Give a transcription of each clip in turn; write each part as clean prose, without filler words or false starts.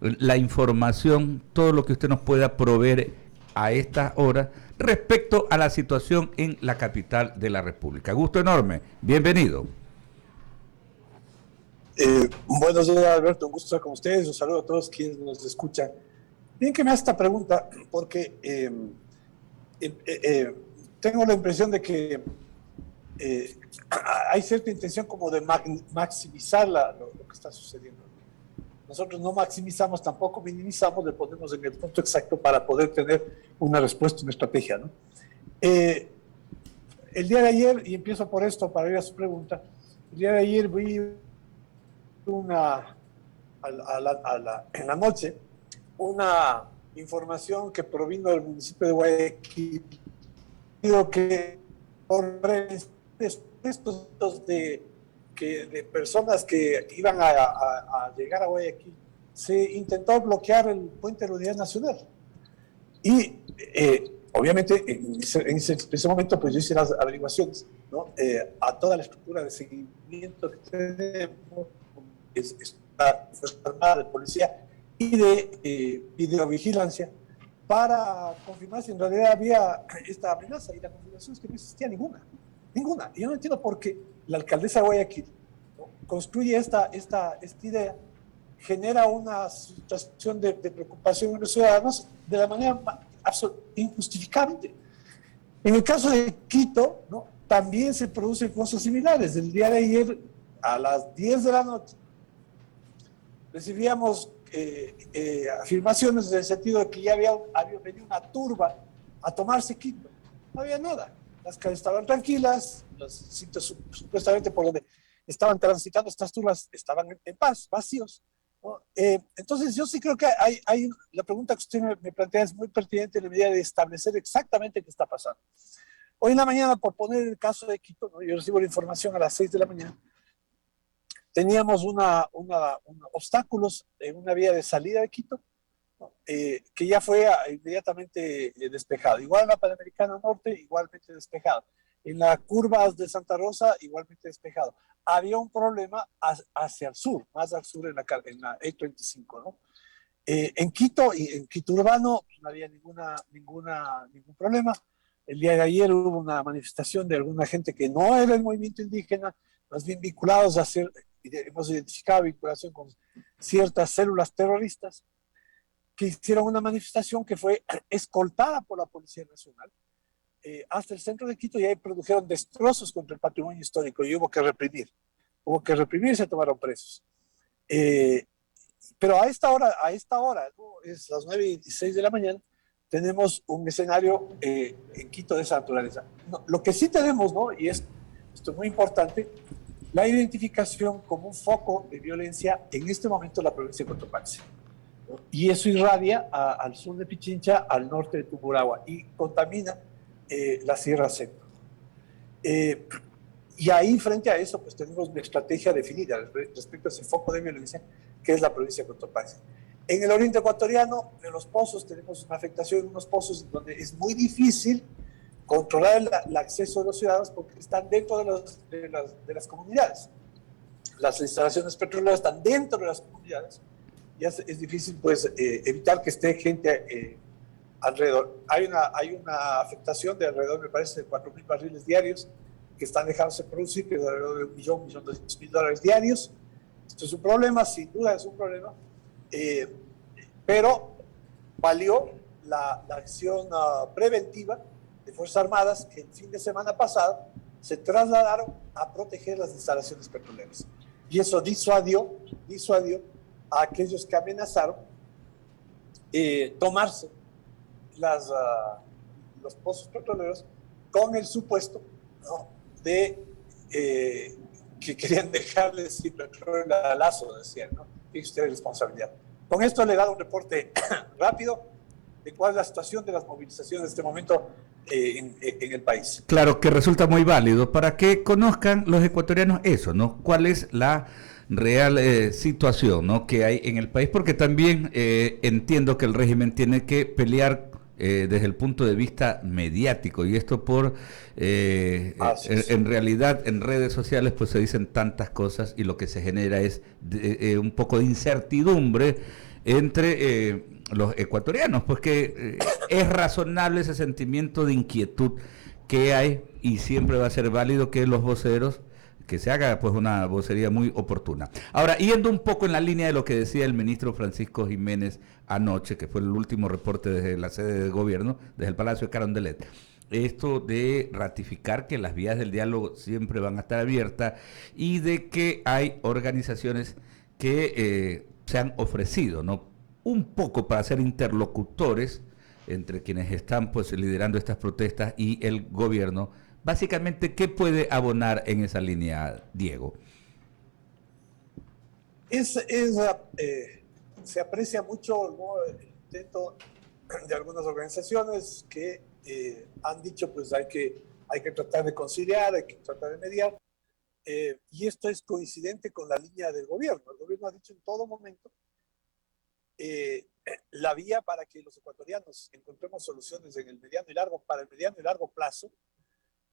la información, todo lo que usted nos pueda proveer a estas horas respecto a la situación en la capital de la República. Gusto enorme, bienvenido. Buenos días, Alberto, un gusto estar con ustedes, un saludo a todos quienes nos escuchan. Bien que me hace esta pregunta porque tengo la impresión de que hay cierta intención como de maximizar lo que está sucediendo. Nosotros no maximizamos, tampoco minimizamos, le ponemos en el punto exacto para poder tener una respuesta, una estrategia, ¿no? El día de ayer, y empiezo por esto para ir a su pregunta, el día de ayer vi en la noche una información que provino del municipio de Guayaquil, que por estos de personas que iban a llegar a Guayaquil, se intentó bloquear el puente de la Unidad Nacional. Y obviamente en ese momento pues yo hice las averiguaciones, ¿no? A toda la estructura de seguimiento que tenemos, la Fuerza Armada, de Policía y de videovigilancia, para confirmar si en realidad había esta amenaza, y la confirmación es que no existía ninguna. Y yo no entiendo por qué la alcaldesa de Guayaquil, ¿no?, construye esta idea, genera una situación de preocupación en los ciudadanos de la manera injustificable. En el caso de Quito, ¿no?, también se producen cosas similares. El día de ayer, a las 10 de la noche, recibíamos afirmaciones en el sentido de que ya había venido una turba a tomarse Quito. No había nada. Las calles estaban tranquilas, los sitios supuestamente por donde estaban transitando estas turbas estaban en paz, vacíos, ¿no? Entonces yo sí creo que la pregunta que usted me plantea es muy pertinente en la medida de establecer exactamente qué está pasando. Hoy en la mañana, por poner el caso de Quito, ¿no?, yo recibo la información a las 6 de la mañana, teníamos obstáculos en una vía de salida de Quito, ¿no?, que ya fue inmediatamente despejado. Igual en la Panamericana Norte, igualmente despejado. En la curva de Santa Rosa, igualmente despejado. Había un problema hacia el sur, más al sur en la E25, ¿no? En Quito urbano, pues no había ningún problema. El día de ayer hubo una manifestación de alguna gente que no era el movimiento indígena, más bien vinculados hemos identificado vinculación con ciertas células terroristas, que hicieron una manifestación que fue escoltada por la Policía Nacional hasta el centro de Quito, y ahí produjeron destrozos contra el patrimonio histórico y hubo que reprimir. Se tomaron presos. Pero a esta hora, ¿no?, es las 9:06 de la mañana, tenemos un escenario en Quito de esa naturaleza. No, lo que sí tenemos, ¿no?, y esto es muy importante, la identificación como un foco de violencia en este momento en la provincia de Cotopaxi, ¿no? Y eso irradia al sur de Pichincha, al norte de Tungurahua, y contamina la Sierra Centro. Y ahí, frente a eso, pues tenemos una estrategia definida respecto a ese foco de violencia, que es la provincia de Cotopaxi. En el oriente ecuatoriano, en los pozos, tenemos una afectación en unos pozos donde es muy difícil controlar el acceso de los ciudadanos porque están dentro de las comunidades. Las instalaciones petroleras están dentro de las comunidades y es difícil, pues, evitar que esté gente alrededor. Hay una afectación de alrededor, me parece, de 4.000 barriles diarios que están dejándose producir, que es alrededor de $1.200.000 diarios. Esto es un problema, sin duda es un problema, pero valió la acción preventiva de Fuerzas Armadas, que el fin de semana pasado se trasladaron a proteger las instalaciones petroleras. Y eso disuadió a aquellos que amenazaron tomarse los pozos petroleros con el supuesto, ¿no?, de que querían dejarles sin petróleo a Lazo, decían, ¿no? Y usted es responsabilidad. Con esto le he dado un reporte rápido de cuál es la situación de las movilizaciones en este momento en el país. Claro, que resulta muy válido para que conozcan los ecuatorianos eso, ¿no? ¿Cuál es la real situación, ¿no?, que hay en el país? Porque también entiendo que el régimen tiene que pelear desde el punto de vista mediático, y esto por en realidad en redes sociales pues se dicen tantas cosas y lo que se genera es un poco de incertidumbre entre los ecuatorianos, pues que es razonable ese sentimiento de inquietud que hay y siempre va a ser válido que los voceros, que se haga pues una vocería muy oportuna. Ahora, yendo un poco en la línea de lo que decía el ministro Francisco Jiménez anoche, que fue el último reporte desde la sede de gobierno, desde el Palacio de Carondelet, esto de ratificar que las vías del diálogo siempre van a estar abiertas y de que hay organizaciones que se han ofrecido, ¿no? Un poco para ser interlocutores entre quienes están pues liderando estas protestas y el gobierno. Básicamente, ¿qué puede abonar en esa línea, Diego? Se aprecia mucho, ¿no?, el intento de algunas organizaciones que han dicho pues hay que tratar de conciliar, hay que tratar de mediar, y esto es coincidente con la línea del gobierno. El gobierno ha dicho en todo momento la vía para que los ecuatorianos encontremos soluciones en el mediano y largo, para el mediano y largo plazo,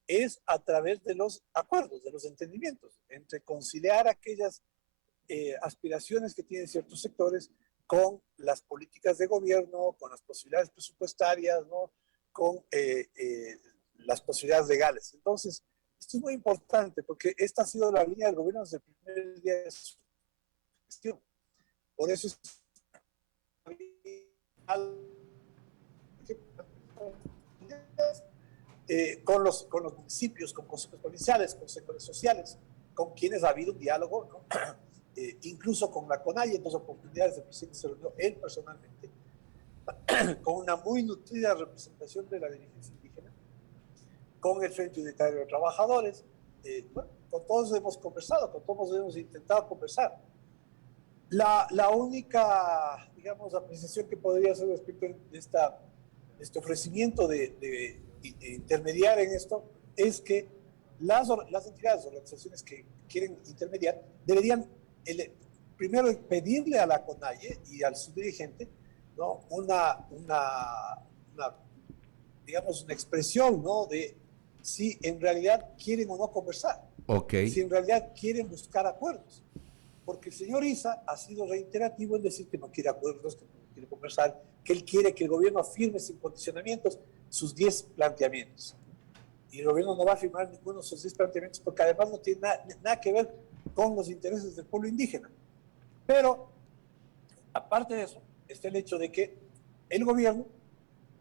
es a través de los acuerdos, de los entendimientos, entre conciliar aquellas aspiraciones que tienen ciertos sectores con las políticas de gobierno, con las posibilidades presupuestarias, ¿no?, con las posibilidades legales. Entonces, esto es muy importante porque esta ha sido la línea del gobierno desde el primer día de su gestión. Por eso es con los municipios, con consejos provinciales, con sectores sociales, con quienes ha habido un diálogo, ¿no? Incluso con la CONAIE, en dos oportunidades el presidente se reunió él personalmente, con una muy nutrida representación de la dirigencia indígena, con el Frente Unitario de Trabajadores, bueno, con todos hemos conversado, con todos hemos intentado conversar. La única, digamos, apreciación que podría hacer respecto de este ofrecimiento de intermediar en esto es que las entidades, organizaciones que quieren intermediar, deberían primero pedirle a la CONAIE y al subdirigente, ¿no?, digamos, una expresión, ¿no?, de si en realidad quieren o no conversar, si en realidad quieren buscar acuerdos. Porque el señor Issa ha sido reiterativo en decir que no quiere acuerdos, que no quiere conversar, que él quiere que el gobierno firme sin condicionamientos sus 10 planteamientos. Y el gobierno no va a firmar ninguno de sus 10 planteamientos porque además no tiene nada que ver con los intereses del pueblo indígena. Pero, aparte de eso, está el hecho de que el gobierno,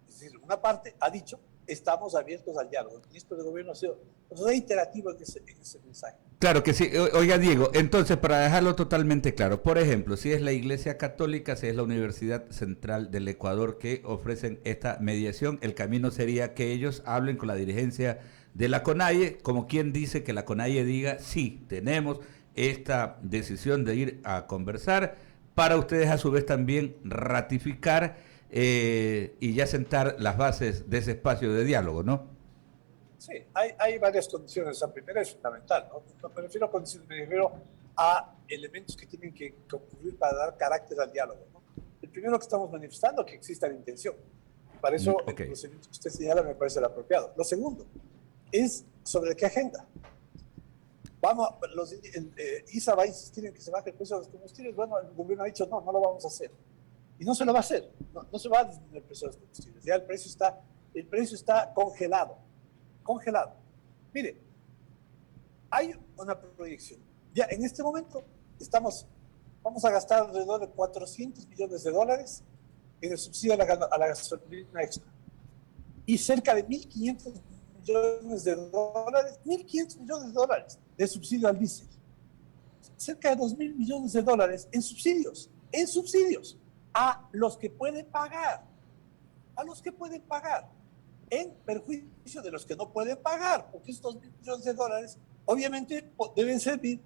es decir, una parte, ha dicho, estamos abiertos al diálogo. El ministro de gobierno ha sido reiterativo en ese mensaje. Claro que sí. Oiga, Diego, entonces, para dejarlo totalmente claro, por ejemplo, si es la Iglesia Católica, si es la Universidad Central del Ecuador que ofrecen esta mediación, el camino sería que ellos hablen con la dirigencia de la CONAIE, como quien dice que la CONAIE diga, sí, tenemos esta decisión de ir a conversar, para ustedes a su vez también ratificar y ya sentar las bases de ese espacio de diálogo, ¿no? Sí, hay varias condiciones. La primera es fundamental, ¿no? Me refiero a condiciones, me refiero a elementos que tienen que ocurrir para dar carácter al diálogo, ¿no? El primero que estamos manifestando es que exista la intención. Para eso el procedimiento que usted señala me parece el apropiado. Lo segundo es sobre qué agenda. Issa va a insistir en que se baje el precio de los combustibles. Bueno, el gobierno ha dicho no lo vamos a hacer. Y no se lo va a hacer. No se va a disminuir el precio de los combustibles. Ya el precio está congelado. Mire, hay una proyección. Ya en este momento vamos a gastar alrededor de $400 millones en el subsidio a la gasolina extra. Y cerca de $1.500 millones de subsidio al diésel. Cerca de $2.000 millones en subsidios a los que pueden pagar. En perjuicio de los que no pueden pagar, porque estos $2.000 millones obviamente deben servir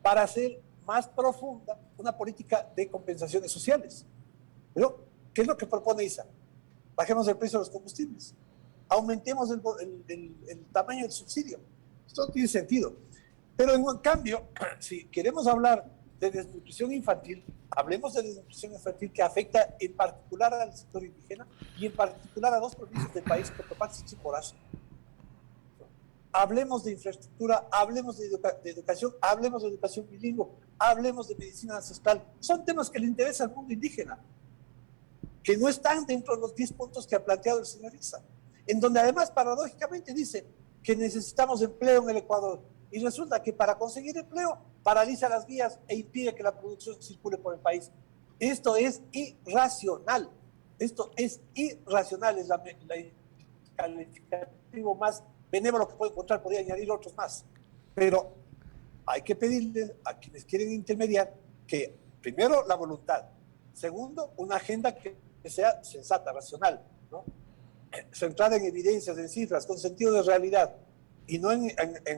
para hacer más profunda una política de compensaciones sociales. Pero, ¿qué es lo que propone Issa? Bajemos el precio de los combustibles, aumentemos el tamaño del subsidio. Esto no tiene sentido. Pero en cambio, si queremos hablar de desnutrición infantil, hablemos de desnutrición infantil que afecta en particular al sector indígena y en particular a dos provincias del país, Cotopaxi y Chimborazo. Hablemos de infraestructura, hablemos de educación, hablemos de educación bilingüe, hablemos de medicina ancestral. Son temas que le interesan al mundo indígena, que no están dentro de los 10 puntos que ha planteado el señor Issa, en donde además paradójicamente dice que necesitamos empleo en el Ecuador, y resulta que para conseguir empleo paraliza las vías e impide que la producción circule por el país. Esto es irracional, es la calificativo más benévolo que puede encontrar, podría añadir otros más, pero hay que pedirles a quienes quieren intermediar que, primero, la voluntad, segundo, una agenda que sea sensata, racional, ¿no? Centrada en evidencias, en cifras, con sentido de realidad, y no en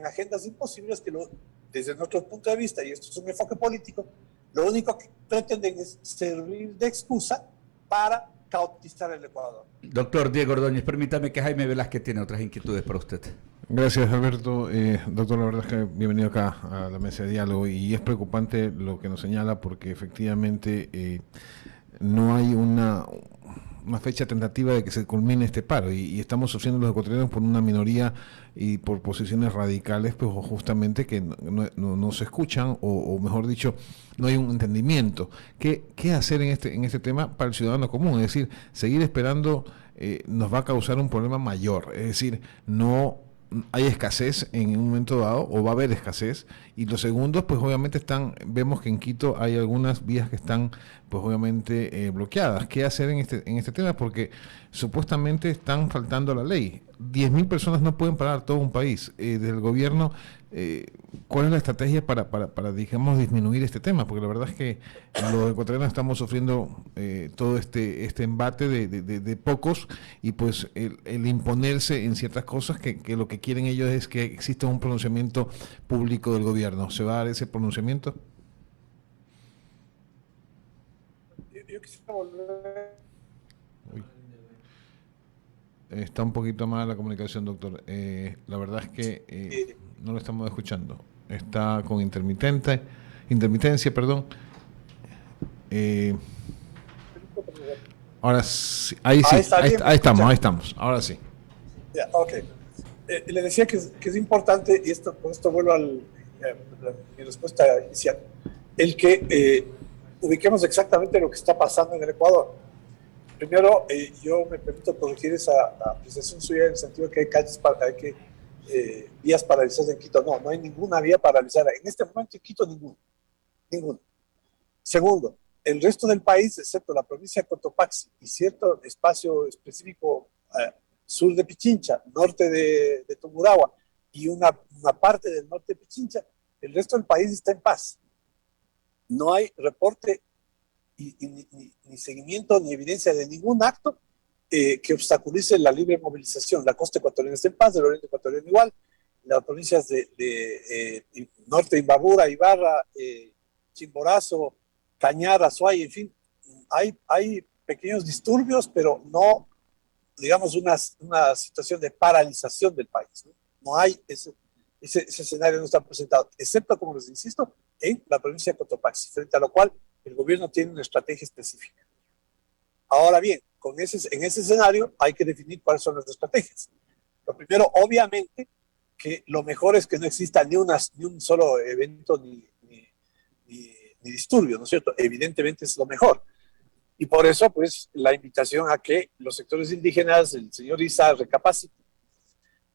agendas imposibles que desde nuestro punto de vista, y esto es un enfoque político, lo único que pretenden es servir de excusa para caotizar el Ecuador. Doctor Diego Ordóñez, permítame que Jaime Velázquez tiene otras inquietudes para usted. Gracias, Alberto. Doctor, la verdad es que bienvenido acá a la mesa de diálogo, y es preocupante lo que nos señala, porque efectivamente no hay una fecha tentativa de que se culmine este paro, y estamos sufriendo los ecuatorianos por una minoría y por posiciones radicales, pues justamente que no se escuchan, o mejor dicho, no hay un entendimiento. ¿Qué hacer en este tema para el ciudadano común? Es decir, seguir esperando nos va a causar un problema mayor. Es decir, no hay escasez en un momento dado, o va a haber escasez, y los segundos, pues obviamente vemos que en Quito hay algunas vías que están, pues obviamente bloqueadas. ¿Qué hacer en este tema? Porque supuestamente están faltando a la ley. 10.000 personas no pueden parar todo un país. Desde el gobierno, ¿cuál es la estrategia para, digamos, disminuir este tema? Porque la verdad es que los ecuatorianos estamos sufriendo todo este embate de pocos, y pues el imponerse en ciertas cosas que lo que quieren ellos es que exista un pronunciamiento público del gobierno. ¿Se va a dar ese pronunciamiento? Yo quisiera volver. Uy. Está un poquito mala la comunicación, doctor. La verdad es que no lo estamos escuchando. Está con intermitencia, perdón. Ahora sí, ahí sí, ahí estamos, ahora sí. Yeah, ok. Le decía que es importante, y con esto vuelvo a mi respuesta inicial, el que ubiquemos exactamente lo que está pasando en el Ecuador. Primero, yo me permito corregir esa apreciación suya en el sentido de que hay vías paralizadas en Quito. No hay ninguna vía paralizada. En este momento en Quito, ninguna. Segundo, el resto del país, excepto la provincia de Cotopaxi y cierto espacio específico sur de Pichincha, norte de Tungurahua, y una parte del norte de Pichincha, el resto del país está en paz. No hay reporte ni seguimiento ni evidencia de ningún acto que obstaculice la libre movilización. La costa ecuatoriana está en paz, el oriente ecuatoriano igual, las provincias de norte de Imbabura, Ibarra, Chimborazo, Cañar, Azuay, en fin, hay pequeños disturbios, pero no, digamos, una situación de paralización del país. No hay ese escenario, no está presentado, excepto, como les insisto, en la provincia de Cotopaxi, frente a lo cual el gobierno tiene una estrategia específica. Ahora bien, en ese escenario hay que definir cuáles son las estrategias. Lo primero, obviamente, que lo mejor es que no exista ni un solo evento ni disturbio, ¿no es cierto? Evidentemente es lo mejor. Y por eso, pues, la invitación a que los sectores indígenas, el señor Issa, recapaciten,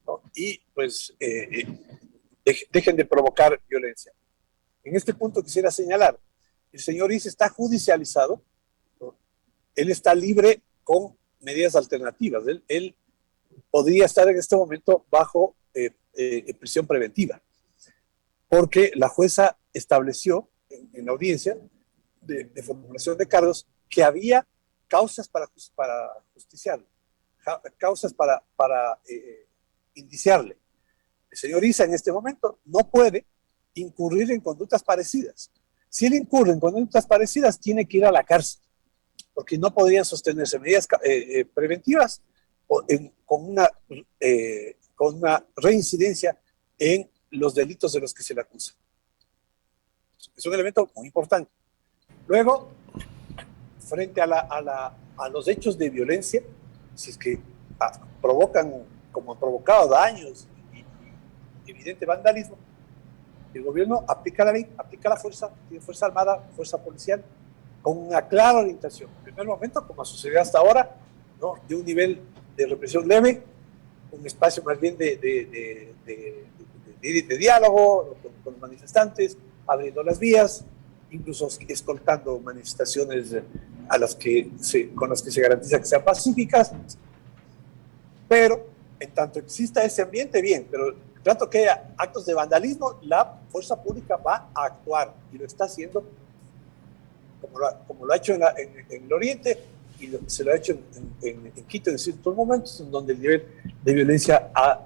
¿no? Y, pues, dejen de provocar violencia. En este punto quisiera señalar, el señor Issa está judicializado, ¿no? Él está libre con medidas alternativas. Él podría estar en este momento bajo prisión preventiva, porque la jueza estableció en la audiencia de formulación de cargos que había causas para justiciarle, causas para indiciarle. El señor Issa en este momento no puede incurrir en conductas parecidas. Si él incurre en conductas parecidas, tiene que ir a la cárcel, porque no podrían sostenerse medidas preventivas con una reincidencia en los delitos de los que se le acusa. Es un elemento muy importante. Luego, frente a los hechos de violencia, si es que provocan, como han provocado daños evidente vandalismo, el gobierno aplica la ley, aplica la fuerza, tiene fuerza armada, fuerza policial, con una clara orientación. En primer momento, como ha sucedido hasta ahora, ¿no?, de un nivel de represión leve, un espacio más bien de diálogo con los manifestantes, abriendo las vías, incluso escoltando manifestaciones con las que se garantiza que sean pacíficas. Pero, en tanto exista ese ambiente, bien, pero en tanto que haya actos de vandalismo, la fuerza pública va a actuar y lo está haciendo como lo ha hecho en el Oriente y se lo ha hecho en Quito en ciertos momentos, en donde el nivel de violencia ha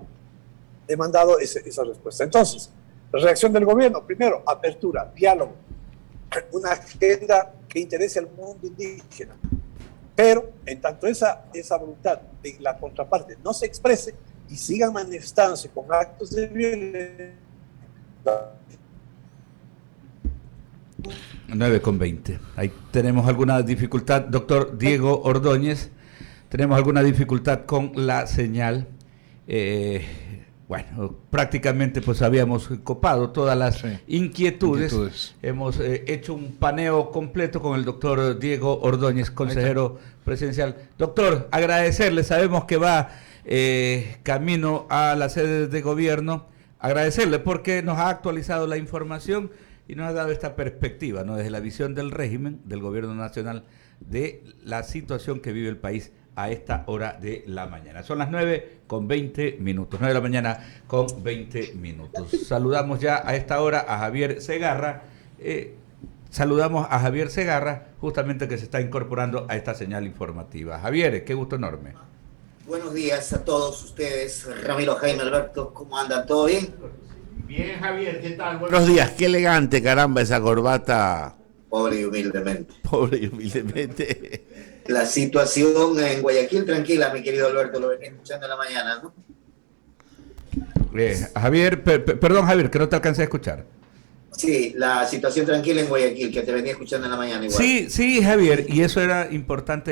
demandado esa respuesta. Entonces, la reacción del gobierno, primero, apertura, diálogo, una agenda que interese al mundo indígena. Pero, en tanto esa voluntad de la contraparte no se exprese y sigan manifestándose con actos de violencia. 9:20. Ahí tenemos alguna dificultad, doctor Diego Ordóñez. Tenemos alguna dificultad con la señal. Bueno, prácticamente pues habíamos copado todas las inquietudes. Hemos hecho un paneo completo con el doctor Diego Ordóñez, consejero presidencial. Doctor, agradecerle, sabemos que va camino a la sede de gobierno, agradecerle porque nos ha actualizado la información y nos ha dado esta perspectiva, ¿no?, desde la visión del régimen, del gobierno nacional, de la situación que vive el país a esta hora de la mañana. Son las 9:20, 9 de la mañana con 20 minutos. Saludamos ya a esta hora a Javier Segarra. Saludamos a Javier Segarra, justamente que se está incorporando a esta señal informativa. Javier, qué gusto enorme. Buenos días a todos ustedes, Ramiro, Jaime, Alberto, ¿cómo andan? ¿Todo bien? Bien, Javier, ¿qué tal? Buenos días, qué elegante, caramba, esa corbata. Pobre y humildemente. Pobre y humildemente. La situación en Guayaquil, tranquila, mi querido Alberto, lo venía escuchando en la mañana, ¿no? Javier, perdón, Javier, que no te alcancé a escuchar. Sí, la situación tranquila en Guayaquil, que te venía escuchando en la mañana igual. Sí, Javier, y eso era importante